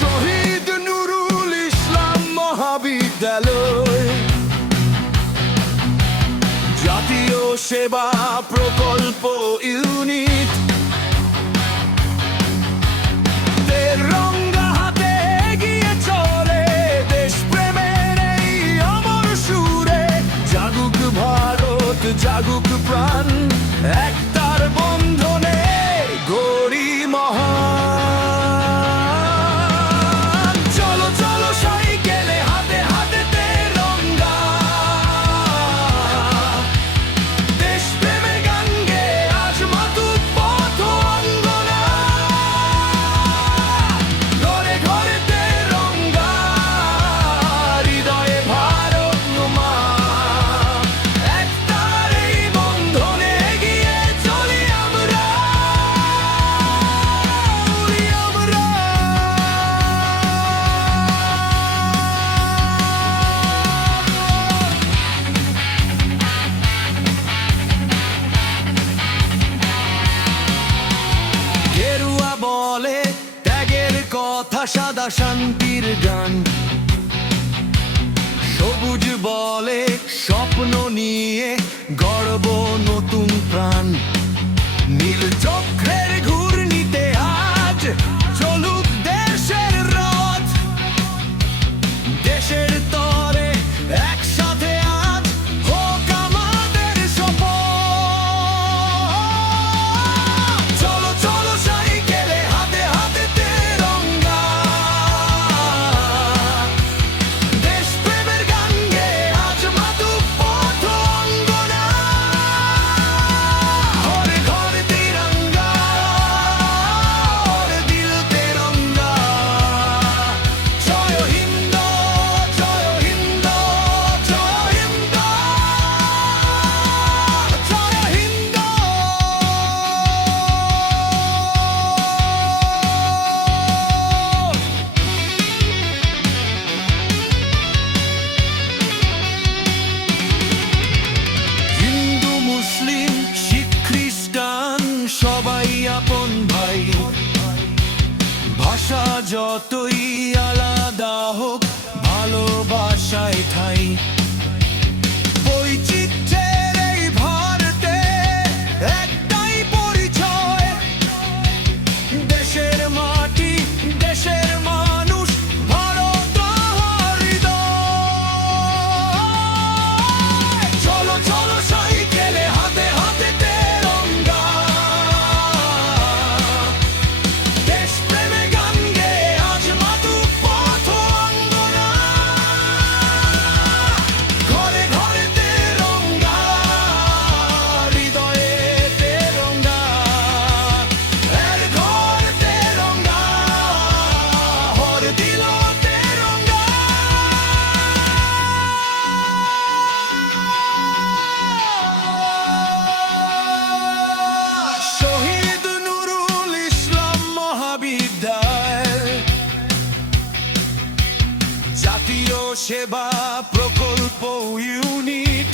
শহীদ নুরুল ইসলাম মহাবিদ্যালয় জাতীয় সেবা প্রকল্প ইউনিট তেরঙ্গা হাতে এগিয়ে চলে দেশপ্রেমের এই অমর সুরে। জাগুক ভারত, জাগুক প্রাণ, একতার বন্ধনে গড়ি মহান। চলো চলো সাইকেলে হাতে হাতে তেরঙ্গা, দেশপ্রেমের গান গেয়ে আজ মাতুক পথ অঙ্গনা। ঘরে ঘরে তেরঙ্গা, হৃদয়ে ভারত মা। একতার এই বন্ধনে এগিয়ে চলি আমরা, উড়ি আমরা। গেরুয়া বলে ত্যাগের কথা, সাদা শান্তির গান। সবুজ বলে স্বপ্ন নিয়ে গর্ব নতুন প্রাণ। নীল চক্রের ঘূর্ণিতে আজ চলুক দেশের রথ। দেশের তরে একসাথে আজ হোক আমাদের শপথ। চলো চলো সাইকেলে হাতে হাতে তেরঙ্গা, দেশপ্রেমের গান গেয়ে আজ মাতুক পথ অঙ্গনা। ঘরে ঘরে তিরঙ্গা, और दिल तिरंगा। জয় হিন্দ, জয় হিন্দ, জয় হিন্দ, জয় হিন্দ। হিন্দু মুসলিম শিখ খ্রিস্টান সবাই আপন ভাই। ভাষা যতই আলাদা হোক ভালোবাসায় ঠাই। বৈচিত্র্যের এই ভারতে একটাই পরিচয়, দেশের মাটি, দেশের মানুষ, ভারত আমার হৃদয়। চলো চলো সাইকেলে হাতে হাতে তেরঙ্গা, দেশপ্রেমে গান গেয়ে আজ মাতুক পথ অঙ্গনা। ঘরে ঘরে তেরঙ্গা, হৃদয়ে তেরঙ্গা। এর ঘর তেরঙ্গা, হর দিল তেরঙ্গা। শহীদ নুরুল ইসলাম মহাবিদ্যালয় জাতীয় সেবা প্রকল্প ইউনিট